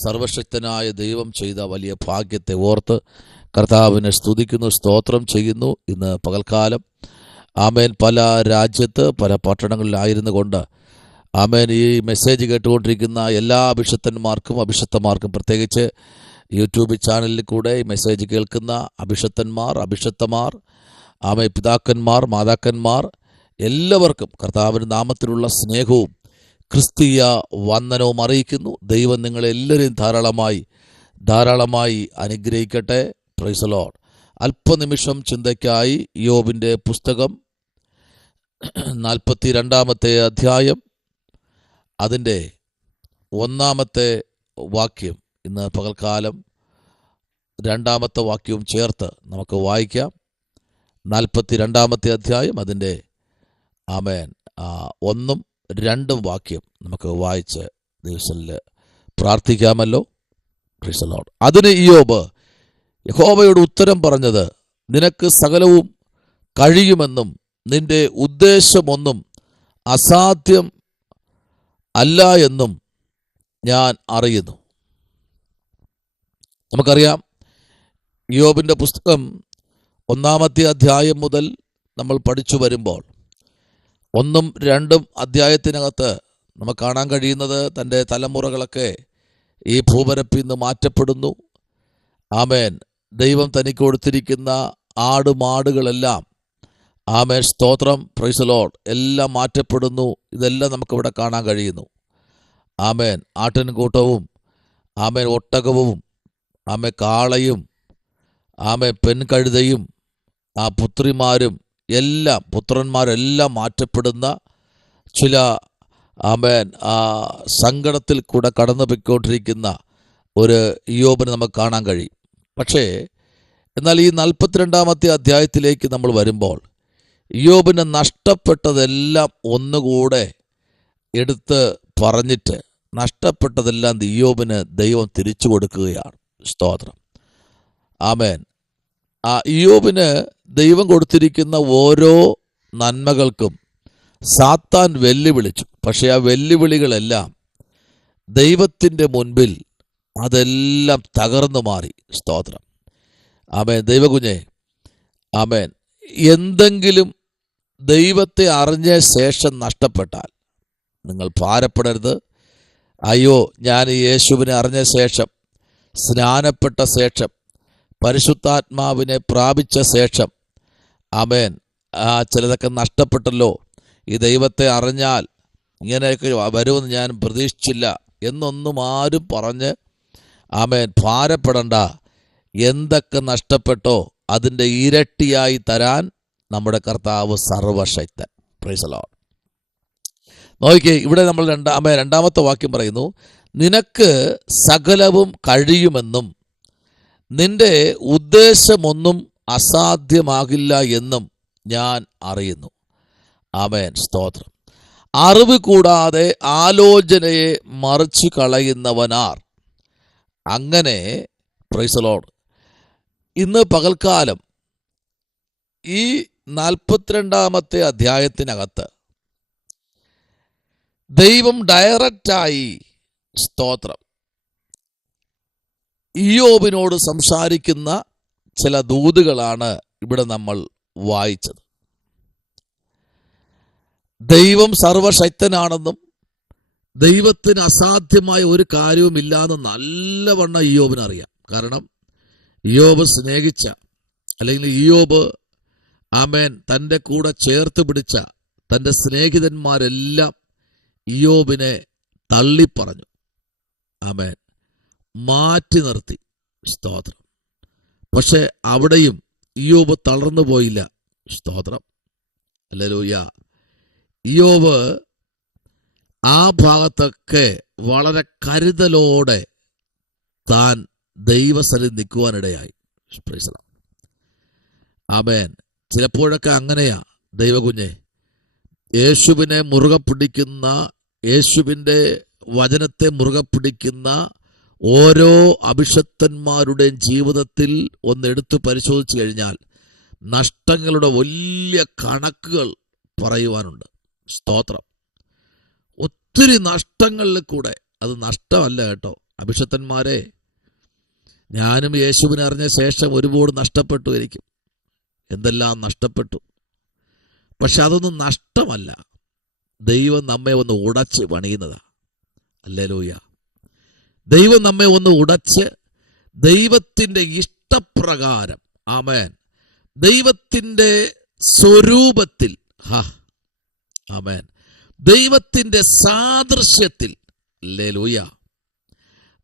സർവശക്തനായ ദൈവം ചെയ്ത വലിയ ഭാഗ്യത്തെ ഓർത്ത് കർത്താവിനെ സ്തുതിക്കുന്നു, സ്തോത്രം ചെയ്യുന്നു. ഇന്ന് പകൽക്കാലം ആമേൻ പല രാജ്യത്ത് പല പട്ടണങ്ങളിലായിരുന്നു കൊണ്ട് ആമേൻ ഈ മെസ്സേജ് കേട്ടുകൊണ്ടിരിക്കുന്ന എല്ലാ അഭിഷക്തന്മാർക്കും അഭിഷക്തമാർക്കും, പ്രത്യേകിച്ച് യൂട്യൂബ് ചാനലിൽ കൂടെ ഈ മെസ്സേജ് കേൾക്കുന്ന അഭിഷക്തന്മാർ, അഭിഷക്തമാർ, ആമേൻ പിതാക്കന്മാർ, മാതാക്കന്മാർ എല്ലാവർക്കും കർത്താവിൻ്റെ നാമത്തിലുള്ള സ്നേഹവും ക്രിസ്തീയ വന്ദനവും അറിയിക്കുന്നു. ദൈവം നിങ്ങളെല്ലാവരെയും ധാരാളമായി അനുഗ്രഹിക്കട്ടെ. Praise the Lord. അല്പനിമിഷം ചിന്തയ്ക്കായി യോബിൻ്റെ പുസ്തകം 42 അധ്യായം അതിൻ്റെ 1 വാക്യം, ഇന്ന് പകൽക്കാലം 2 വാക്യവും ചേർത്ത് നമുക്ക് വായിക്കാം. 42 അധ്യായം അതിൻ്റെ ആമേൻ 1 2 വാക്യം നമുക്ക് വായിച്ച് ദിവസത്തിൽ പ്രാർത്ഥിക്കാമല്ലോ. Price the Lord. അതിന് ഇയ്യോബ് യഹോവയോട് ഉത്തരം പറഞ്ഞത്, നിനക്ക് സകലവും കഴിയുമെന്നും നിന്റെ ഉദ്ദേശമൊന്നും അസാധ്യം അല്ല എന്നും ഞാൻ അറിയുന്നു. നമുക്കറിയാം, ഇയ്യോബിൻ്റെ പുസ്തകം 1 അധ്യായം മുതൽ നമ്മൾ പഠിച്ചു വരുമ്പോൾ 1 2 അധ്യായത്തിനകത്ത് നമുക്ക് കാണാൻ കഴിയുന്നത് തൻ്റെ തലമുറകളൊക്കെ ഈ ഭൂപരപ്പിൽ നിന്ന് മാറ്റപ്പെടുന്നു. ആമേൻ. ദൈവം തനിക്ക് കൊടുത്തിരിക്കുന്ന ആടുമാടുകളെല്ലാം, ആമേൻ സ്തോത്രം, പ്രൈസ് ദി ലോർഡ്, എല്ലാം മാറ്റപ്പെടുന്നു. ഇതെല്ലാം നമുക്കിവിടെ കാണാൻ കഴിയുന്നു. ആമേൻ. ആട്ടിൻകൂട്ടവും, ആമേൻ ഒട്ടകവും, ആമേൻ കാളയും, ആമേൻ പെൺകഴുതയും, ആ പുത്രിമാരും എല്ലാം, പുത്രന്മാരെല്ലാം മാറ്റപ്പെടുന്ന ചില ആമേൻ സങ്കടത്തിൽ കൂടെ കടന്നു പോയിക്കൊണ്ടിരിക്കുന്ന ഒരു ഇയ്യോബിനെ നമുക്ക് കാണാൻ കഴിയും. പക്ഷേ എന്നാൽ ഈ 42 അധ്യായത്തിലേക്ക് നമ്മൾ വരുമ്പോൾ ഇയ്യോബിന് നഷ്ടപ്പെട്ടതെല്ലാം ഒന്നുകൂടെ എടുത്ത് പറഞ്ഞിട്ട് നഷ്ടപ്പെട്ടതെല്ലാം ഇയ്യോബിന് ദൈവം തിരിച്ചു കൊടുക്കുകയാണ്. സ്തോത്രം. ആമേൻ. ഇയ്യോബിന് ദൈവം കൊടുത്തിരിക്കുന്ന ഓരോ നന്മകൾക്കും സാത്താൻ വെല്ലുവിളിച്ചു. പക്ഷേ ആ വെല്ലുവിളികളെല്ലാം ദൈവത്തിൻ്റെ മുൻപിൽ അതെല്ലാം തകർന്നു മാറി. സ്തോത്രം. ആമേൻ. ദൈവകുഞ്ഞെ, ആമേൻ, എന്തെങ്കിലും ദൈവത്തെ അറിഞ്ഞ ശേഷം നഷ്ടപ്പെട്ടാൽ നിങ്ങൾ ഭാരപ്പെടരുത്. അയ്യോ, ഞാൻ യേശുവിനെ അറിഞ്ഞ ശേഷം, സ്നാനപ്പെട്ട ശേഷം, പരിശുദ്ധാത്മാവിനെ പ്രാപിച്ച ശേഷം, ആമേൻ, ചിലതൊക്കെ നഷ്ടപ്പെട്ടല്ലോ, ഈ ദൈവത്തെ അറിഞ്ഞാൽ ഇങ്ങനെയൊക്കെ വരുമെന്ന് ഞാൻ പ്രതീക്ഷിച്ചില്ല എന്നൊന്നും ആരും പറഞ്ഞ് ആമേൻ ഭാരപ്പെടണ്ട. എന്തൊക്കെ നഷ്ടപ്പെട്ടോ അതിൻ്റെ ഇരട്ടിയായി തരാൻ നമ്മുടെ കർത്താവ് സർവശക്തൻ. Price the Lord. നോക്കിക്കേ, ഇവിടെ നമ്മൾ 2 വാക്യം പറയുന്നു, നിനക്ക് സകലവും കഴിയുമെന്നും നിന്റെ ഉദ്ദേശമൊന്നും അസാധ്യമാകില്ല എന്നും ഞാൻ അറിയുന്നു. ആമേൻ. സ്തോത്രം. അറിവ് കൂടാതെ ആലോചനയെ മറിച്ചു കളയുന്നവനാർ. അങ്ങനെ പ്രൈസ് ദി ലോർഡ്. ഇന്ന് പകൽക്കാലം ഈ 42 അധ്യായത്തിനകത്ത് ദൈവം ഡയറക്റ്റായി, സ്തോത്രം, ഇയ്യോബിനോട് സംസാരിക്കുന്ന ചില ദൂതുകളാണ് ഇവിടെ നമ്മൾ വായിച്ചത്. ദൈവം സർവശക്തനാണെന്നും ദൈവത്തിന് അസാധ്യമായ ഒരു കാര്യവുമില്ലാന്ന് നല്ലവണ്ണം ഇയ്യോബിനറിയാം. കാരണം ഇയ്യോബ് സ്നേഹിച്ച, അല്ലെങ്കിൽ ഇയ്യോബ് ആമേൻ തൻ്റെ കൂടെ ചേർത്ത് പിടിച്ച തൻ്റെ സ്നേഹിതന്മാരെല്ലാം ഇയ്യോബിനെ തള്ളിപ്പറഞ്ഞു. ആമേൻ. മാറ്റി നിർത്തി. സ്തോത്രം. പക്ഷെ അവിടെയും ഇയ്യോബ് തളർന്നു പോയില്ല. സ്തോത്രം. ഹല്ലേലൂയ. ഇയ്യോബ് ആ ഭാഗത്തൊക്കെ വളരെ കരുതലോടെ താൻ ദൈവസന്നിധിയിൽ നിൽക്കുവാനിടയായി. ആമേൻ. ചിലപ്പോഴൊക്കെ അങ്ങനെയാ ദൈവകുഞ്ഞെ. യേശുവിനെ മുറുകെ പിടിക്കുന്ന, യേശുവിൻ്റെ വചനത്തെ മുറുകെ പിടിക്കുന്ന ഓരോ അഭിഷക്തന്മാരുടെയും ജീവിതത്തിൽ ഒന്നെടുത്ത് പരിശോധിച്ചു കഴിഞ്ഞാൽ നഷ്ടങ്ങളുടെ വലിയ കണക്കുകൾ പറയുവാനുണ്ട്. സ്തോത്രം. ഒത്തിരി നഷ്ടങ്ങളിൽ കൂടെ, അത് നഷ്ടമല്ല കേട്ടോ, അഭിഷക്തന്മാരെ, ഞാനും യേശുവിനെ അറിഞ്ഞ ശേഷം ഒരുപാട് നഷ്ടപ്പെട്ടു. എനിക്കും എന്തെല്ലാം നഷ്ടപ്പെട്ടു. പക്ഷെ അതൊന്നും നഷ്ടമല്ല. ദൈവം നമ്മെ ഒന്ന് ഉടച്ച് പണിയുന്നതാ. ഹല്ലേലൂയ. ദൈവം നമ്മെ ഒന്ന് ഉടച്ച് ദൈവത്തിൻ്റെ ഇഷ്ടപ്രകാരം, ആമേൻ, ദൈവത്തിൻ്റെ സ്വരൂപത്തിൽ, ആമേൻ, ദൈവത്തിൻ്റെ സാദൃശ്യത്തിൽ, ഹല്ലേലൂയ,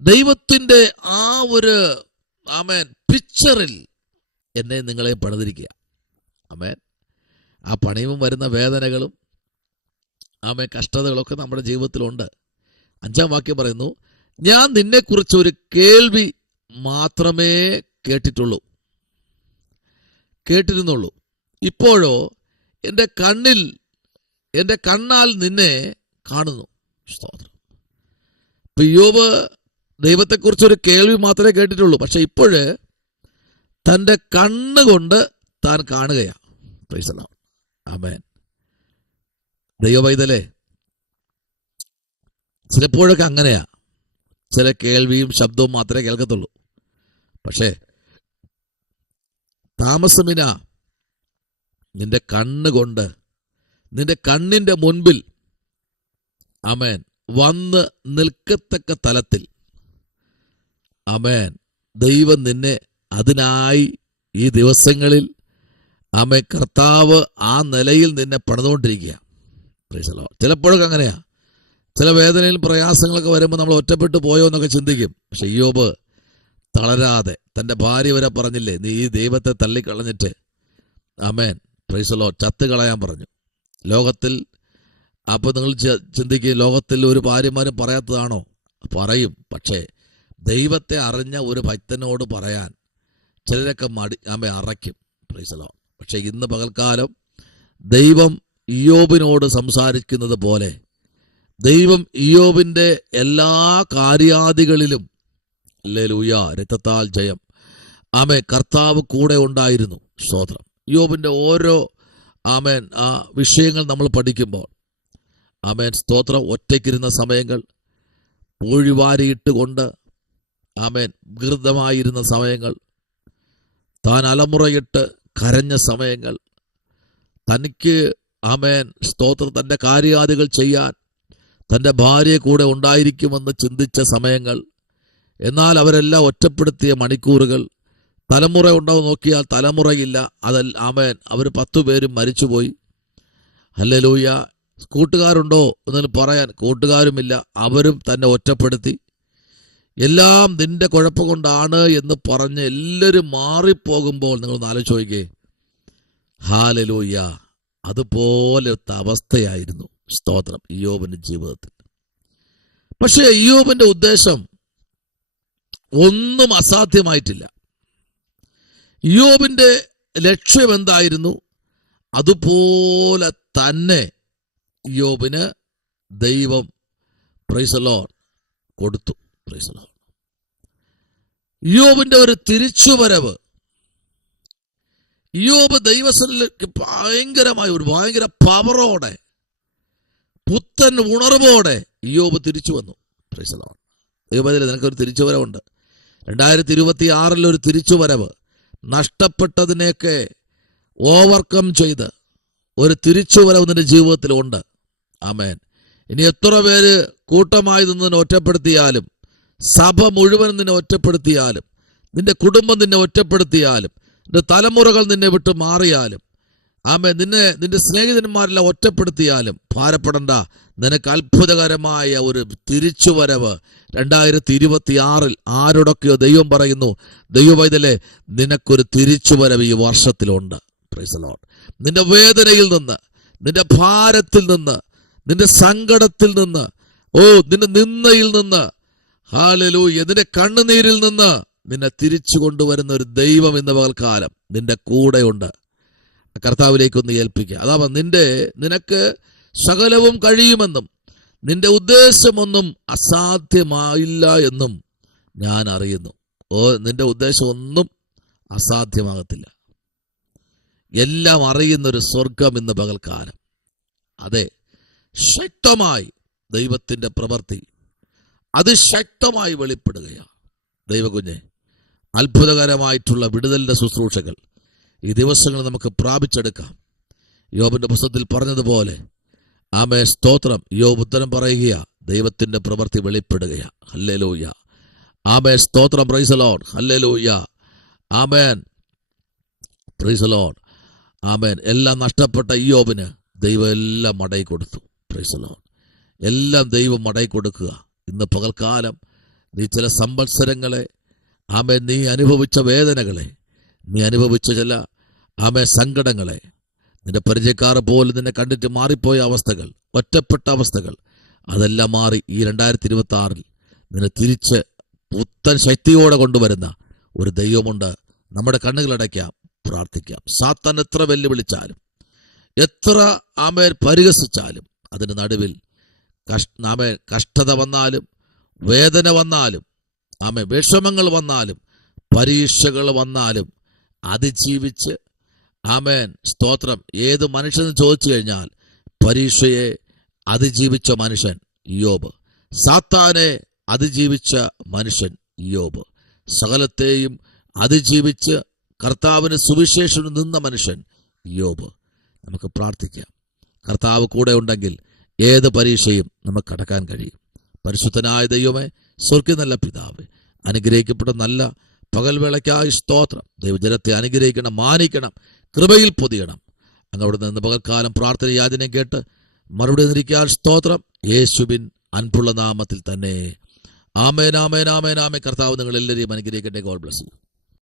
ദൈവത്തിൻ്റെ ആ ഒരു, ആമേൻ, പിക്ചറിൽ എന്നെ നിങ്ങളെ പണിതിരിക്കുക. ആമേൻ. ആ പണിയും വരുന്ന വേദനകളും ആമേൻ കഷ്ടതകളൊക്കെ നമ്മുടെ ജീവിതത്തിലുണ്ട്. 5-ാം വാക്യം പറയുന്നു, ഞാൻ നിന്നെക്കുറിച്ച് ഒരു കേൾവി മാത്രമേ കേട്ടിരുന്നുള്ളൂ. ഇപ്പോഴോ എൻ്റെ കണ്ണാൽ നിന്നെ കാണുന്നു. സ്തോത്രം. ഇയ്യോബ് ദൈവത്തെക്കുറിച്ചൊരു കേൾവി മാത്രമേ കേട്ടിട്ടുള്ളൂ. പക്ഷെ ഇപ്പോഴ് തൻ്റെ കണ്ണുകൊണ്ട് താൻ കാണുകയാണ്. Praise the Lord. ആമേൻ. ദൈവവൈതലേ, ചിലപ്പോഴൊക്കെ അങ്ങനെയാ. ചില കേൾവിയും ശബ്ദവും മാത്രമേ കേൾക്കത്തുള്ളൂ. പക്ഷേ താമസമിന നിന്റെ കണ്ണുകൊണ്ട് നിന്റെ കണ്ണിൻ്റെ മുൻപിൽ, ആമേൻ, വന്ന് നിൽക്കത്തക്ക തലത്തിൽ, ആമേൻ, ദൈവം നിന്നെ അതിനായി ഈ ദിവസങ്ങളിൽ, ആമേൻ, കർത്താവ് ആ നിലയിൽ നിന്നെ പണിതുകൊണ്ടിരിക്കുക. Price the Lord. ചിലപ്പോഴൊക്കെ അങ്ങനെയാ. ചില വേദനയിൽ പ്രയാസങ്ങളൊക്കെ വരുമ്പോൾ നമ്മൾ ഒറ്റപ്പെട്ടു പോയോ എന്നൊക്കെ ചിന്തിക്കും. പക്ഷെ ഇയ്യോബ് തളരാതെ, തൻ്റെ ഭാര്യ വരെ പറഞ്ഞില്ലേ, നീ ഈ ദൈവത്തെ തള്ളിക്കളഞ്ഞിട്ട്, ആമേൻ, പ്രൈസ് ദി ലോർഡ്, ചത്ത് കളയാൻ പറഞ്ഞു. ലോകത്തിൽ, അപ്പോൾ നിങ്ങൾ ചിന്തിക്കുക, ലോകത്തിൽ ഒരു ഭാര്യമാരും പറയാത്തതാണോ? പറയും. പക്ഷേ ദൈവത്തെ അറിഞ്ഞ ഒരു ഭക്തനോട് പറയാൻ ചിലരൊക്കെ അറയ്ക്കും. Price the Lord. പക്ഷെ ഇന്ന് പകൽക്കാലം ദൈവം ഇയ്യോബിനോട് സംസാരിക്കുന്നത് പോലെ ദൈവം ഇയ്യോബിൻ്റെ എല്ലാ കാര്യാദികളിലും, ഹല്ലേലൂയ, രക്തത്താൽ ജയം, ആമേൻ, കർത്താവ് കൂടെ ഉണ്ടായിരുന്നു. സ്തോത്രം. ഇയ്യോബിൻ്റെ ഓരോ, ആമേൻ, ആ വിഷയങ്ങൾ നമ്മൾ പഠിക്കുമ്പോൾ, ആമേൻ, സ്തോത്രം, ഒറ്റയ്ക്കിരുന്ന സമയങ്ങൾ, പൂഴിവാരിയിട്ടുകൊണ്ട്, ആമേൻ, വികൃതമായിരുന്ന സമയങ്ങൾ, താൻ അലമുറയിട്ട് കരഞ്ഞ സമയങ്ങൾ, തനിക്ക്, ആമേൻ, സ്തോത്രം, തൻ്റെ കാര്യാദികൾ ചെയ്യാൻ തൻ്റെ ഭാര്യ കൂടെ ഉണ്ടായിരിക്കുമെന്ന് ചിന്തിച്ച സമയങ്ങൾ, എന്നാൽ അവരെല്ലാം ഒറ്റപ്പെടുത്തിയ മണിക്കൂറുകൾ, തലമുറ ഉണ്ടാവും നോക്കിയാൽ തലമുറയില്ല. ആമേൻ, അവർ 10 പേരും മരിച്ചുപോയി. ഹല്ലേലൂയ. കൂട്ടുകാരുണ്ടോ എന്നൊന്നും പറയാൻ കൂട്ടുകാരുമില്ല. അവരും തന്നെ ഒറ്റപ്പെടുത്തി. എല്ലാം നിന്റെ കുഴപ്പം കൊണ്ടാണ് എന്ന് പറഞ്ഞ് എല്ലാവരും മാറിപ്പോകുമ്പോൾ നിങ്ങൾ ആലോചിക്കേ, ഹല്ലേലൂയ, അതുപോലത്തെ അവസ്ഥയായിരുന്നു, സ്തോത്രം, ഇയ്യോബിന്റെ ജീവിതത്തിൽ. പക്ഷേ ഇയ്യോബിന്റെ ഉദ്ദേശം ഒന്നും അസാധ്യമായിട്ടില്ല. ഇയ്യോബിന്റെ ലക്ഷ്യം എന്തായിരുന്നു? അതുപോലെ തന്നെ ഇയ്യോബിന് ദൈവം, പ്രൈസ് ദി ലോർഡ്, കൊടുത്തു. Praise the Lord. ഇയ്യോബിന്റെ ഒരു തിരിച്ചുവരവ്, ഇയ്യോബ് ദൈവസന്നിധിയിലേക്ക് ഭയങ്കര പവറോടെ, പുത്തൻ ഉണർവോടെ ഇയ്യോബ് തിരിച്ചു വന്നു. Price the Lord. ദൈവത്തിൽ നിനക്കൊരു തിരിച്ചുവരവുണ്ട്. 2026 ഒരു തിരിച്ചുവരവ്. നഷ്ടപ്പെട്ടതിനെയൊക്കെ ഓവർകം ചെയ്ത് ഒരു തിരിച്ചുവരവ് നിന്റെ ജീവിതത്തിലുണ്ട്. ആമേൻ. ഇനി എത്ര പേര് കൂട്ടമായി നിന്ന് നിന്നെ ഒറ്റപ്പെടുത്തിയാലും, സഭ മുഴുവൻ നിന്നെ ഒറ്റപ്പെടുത്തിയാലും, നിന്റെ കുടുംബം നിന്നെ ഒറ്റപ്പെടുത്തിയാലും, നിന്റെ തലമുറകൾ നിന്നെ വിട്ട് മാറിയാലും, ആമേൻ, നിന്റെ സ്നേഹിതന്മാരെല്ലാം ഒറ്റപ്പെടുത്തിയാലും ഭാരപ്പെടണ്ട. നിനക്ക് അത്ഭുതകരമായ ഒരു തിരിച്ചുവരവ് 2026 ആരോടൊക്കെയോ ദൈവം പറയുന്നു, ദൈവവൈതലേ, നിനക്കൊരു തിരിച്ചുവരവ് ഈ വർഷത്തിലുണ്ട്. Price the Lord. നിന്റെ വേദനയിൽ നിന്ന്, നിന്റെ ഭാരത്തിൽ നിന്ന്, നിന്റെ സങ്കടത്തിൽ നിന്ന്, നിന്റെ നിന്ദയിൽ നിന്ന്, ഹല്ലേലൂയ, നിന്റെ കണ്ണുനീരിൽ നിന്ന് നിന്നെ തിരിച്ചു കൊണ്ടുവരുന്ന ഒരു ദൈവം ഇന്ന് പകൽക്കാലം നിന്റെ കൂടെയുണ്ട്. കർത്താവിലേക്കൊന്ന് ഏൽപ്പിക്കുക. അതാ നിനക്ക് സകലവും കഴിയുമെന്നും നിന്റെ ഉദ്ദേശമൊന്നും അസാധ്യമായില്ല എന്നും ഞാൻ അറിയുന്നു. നിന്റെ ഉദ്ദേശം ഒന്നും അസാധ്യമാകത്തില്ല. എല്ലാം അറിയുന്നൊരു സ്വർഗം ഇന്ന് പകൽക്കാലം. അതെ, ശക്തമായി ദൈവത്തിൻ്റെ പ്രവൃത്തി അതിശക്തമായി വെളിപ്പെടുകയാണ്. ദൈവകുഞ്ഞെ, അത്ഭുതകരമായിട്ടുള്ള വിടുതലിന്റെ ശുശ്രൂഷകൾ ഈ ദിവസങ്ങൾ നമുക്ക് പ്രാപിച്ചെടുക്കാം. യോബിന്റെ പുസ്തകത്തിൽ പറഞ്ഞതുപോലെ ആമേ സ്തോത്രം. യോബ് ഉത്തരം പറയുകയാ, ദൈവത്തിന്റെ പ്രവൃത്തി വെളിപ്പെടുകയാ. ഹല്ലേലൂയ, ആമേ സ്തോത്രം. Praise the Lord. ഹല്ലേലൂയ, ആമേൻ. പ്രൈസ് ദി ലോർഡ്, ആമേൻ. എല്ലാം നഷ്ടപ്പെട്ട യോബിന് ദൈവം എല്ലാം മടക്കി കൊടുത്തു. Praise the Lord. എല്ലാം ദൈവം മടക്കി കൊടുക്കുക. ഇന്ന് പകൽക്കാലം നീ ചില സംവത്സരങ്ങളെ, ആമേൻ, നീ അനുഭവിച്ച വേദനകളെ, നീ അനുഭവിച്ച ചില സങ്കടങ്ങളെ, നിന്റെ പരിചയക്കാർ പോലും നിന്നെ കണ്ടിട്ട് മാറിപ്പോയ അവസ്ഥകൾ, ഒറ്റപ്പെട്ട അവസ്ഥകൾ, അതെല്ലാം മാറി ഈ 2026 നിന്നെ തിരിച്ച് പുത്തൻ ശക്തിയോടെ കൊണ്ടുവരുന്ന ഒരു ദൈവമുണ്ട്. നമ്മുടെ കണ്ണുകളടയ്ക്കാം, പ്രാർത്ഥിക്കാം. സാത്താൻ എത്ര വെല്ലുവിളിച്ചാലും, എത്ര പരിഹസിച്ചാലും, അതിന് നടുവിൽ കഷ്ടത വന്നാലും, വേദന വന്നാലും, വിഷമങ്ങൾ വന്നാലും, പരീക്ഷകൾ വന്നാലും അതിജീവിച്ച്, ആമേൻ സ്തോത്രം. ഏത് മനുഷ്യന് ചോദിച്ചു കഴിഞ്ഞാൽ പരീക്ഷയെ അതിജീവിച്ച മനുഷ്യൻ യോബ്, സാത്താനെ അതിജീവിച്ച മനുഷ്യൻ യോബ്, സകലത്തെയും അതിജീവിച്ച് കർത്താവിന് സുവിശേഷം നിന്ന മനുഷ്യൻ യോബ്. നമുക്ക് പ്രാർത്ഥിക്കാം. കർത്താവ് കൂടെ ഉണ്ടെങ്കിൽ ഏത് പരീക്ഷയും നമുക്ക് കടക്കാൻ കഴിയും. പരിശുദ്ധനായ ദൈവമേ, സ്വർഗ്ഗീയ നല്ല പിതാവേ, അനുഗ്രഹിക്കപ്പെട്ട നല്ല പകൽവേളയ്ക്കായി സ്തോത്രം. ദൈവജനത്തെ അനുഗ്രഹിക്കണം, മാനിക്കണം, കൃപയിൽ പൊതിയണം. അങ്ങവിടെ നിന്ന് പകൽക്കാലം പ്രാർത്ഥന യാചനയും കേട്ട് മറുപടി നിരിക്കാൻ സ്തോത്രം. യേശുവിൻ അൻപുള്ള നാമത്തിൽ തന്നെ. ആമേൻ, ആമേൻ, ആമേൻ, ആമേൻ. കർത്താവ് നിങ്ങൾ എല്ലാവരെയും അനുഗ്രഹിക്കട്ടെ. God bless you.